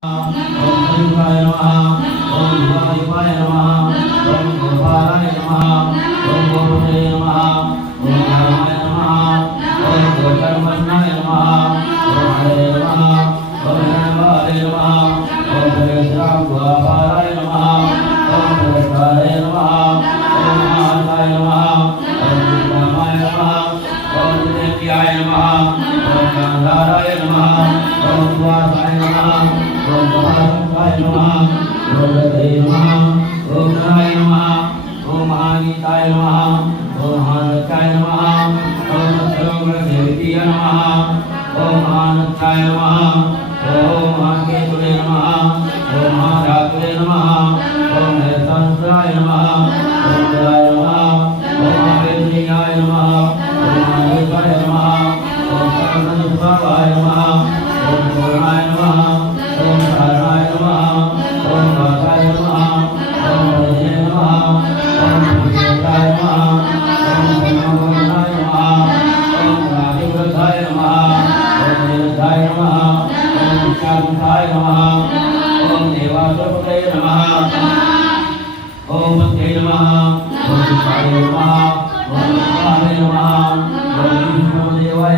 Om Shivaya Namaha, Om Shivaya Namaha, Om Gopalaya Namaha, Om Gopalaya Namaha, Om Ramaya Namaha, Om Gokarmasnaya Namaha, Om Hare Namaha, Om Namaha Namaha, Om Vishram Gopalaya Namaha, Om Vishwaya Namaha, Om Mahasaya Namaha, Om Vikramaya Namaha, Om Nityaya Namaha, Om Gandharaya Namaha, Om Vasaya Namaha, Om Mahasaya Namaha, Om Radhaya Namaha, Om Naya Namaha, Om Mahagitaya Namaha, Om Mahanakaya Namaha, Om Sarvagravitya Namaha, Om Mahanakaya Namaha, Om Mahaketule Namaha, Om Mahadakule Namaha, Om Hesantraya Namaha, Om Jaya Namaha, Om Mahavedriyaya Namaha, Om Mahadevaya Namaha, Om Sarvadusvavaya Namaha, Om Purnaya Namaha, Om Dharaya Namaha, Om Vasaya Namaha, Om Vajaya Namaha, Om Vijayaya Namaha, Om Bhagavanaya Namaha, Om Radhivrataya Namaha, Om Niruddhaya Namaha, Om Vishyamukhaya Namaha, Om Devasupataya Namaha, Om Bhakti Namaha, Om Vishwaya Namaha, Om Vishwaya Namaha, Om Vishnu Devaya